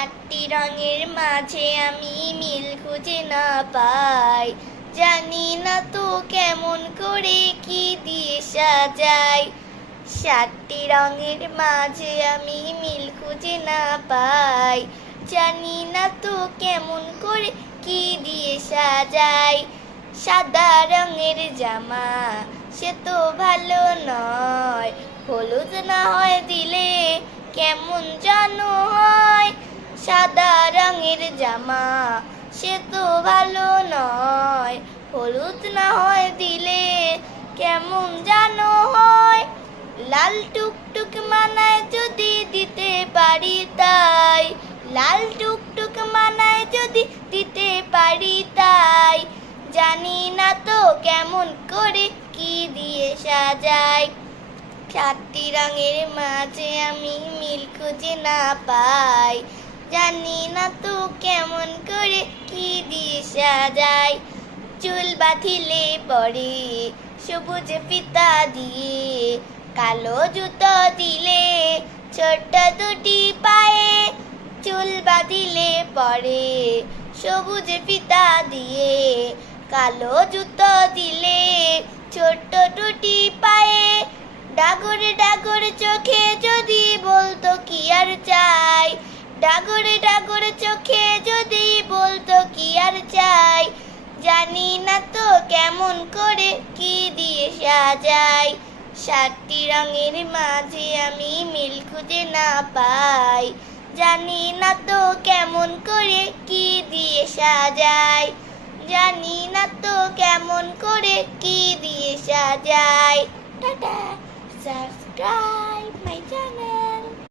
সাতটি রঙের মাঝে আমি মিল খুঁজে না পাই, জানি না তো কেমন করে কি দিয়ে সাজাই। সাতটি রঙের মাঝে আমি মিল খুঁজে না পাই, জানি না তো কেমন করে কি দিয়ে সাজাই। সাদা রঙের জামা সে তো ভালো নয়, হলুদ না হয় দিলে কেমন জানো হয়। সাদা রঙের জামা সে তো ভালো নয়, হলুদ না হয় দিলে কেমন জানো হয়। লাল টুকটুক মানায় যদি দিতে পারি তাই, লাল টুকটুক মানায় যদি দিতে পারি তাই, জানি না তো কেমন করে কি দিয়ে সাজাই। সাতটি রঙের মাঝে আমি মিল খুঁজে না পাই, জানি না তো কেমন করে কি দিয়ে সাজাই। চুল বাঁধিলে পরে সবুজ ফিতা দিয়ে, কালো জুতো দিলে ছোট্ট দুটি পায়ে। চুল বাঁধিলে পরে সবুজ ফিতা দিয়ে, কালো জুতো দিলে ছোট্ট দুটি পায়ে। ডাগরে ডাগরে চোখে যদি বলতো কি আর চাই, ডাগরে ডাগরে চোখে যদি বলতো কি আর চাই, জানি না তো কেমন করে কি দিয়ে সাজাই। সাতটি রঙের মাঝে আমি মিল খুঁজে না পাই, জানি না তো কেমন করে কি দিয়ে সাজাই, জানি না তো কেমন করে কি দিয়ে সাজাই। Tata, subscribe my channel.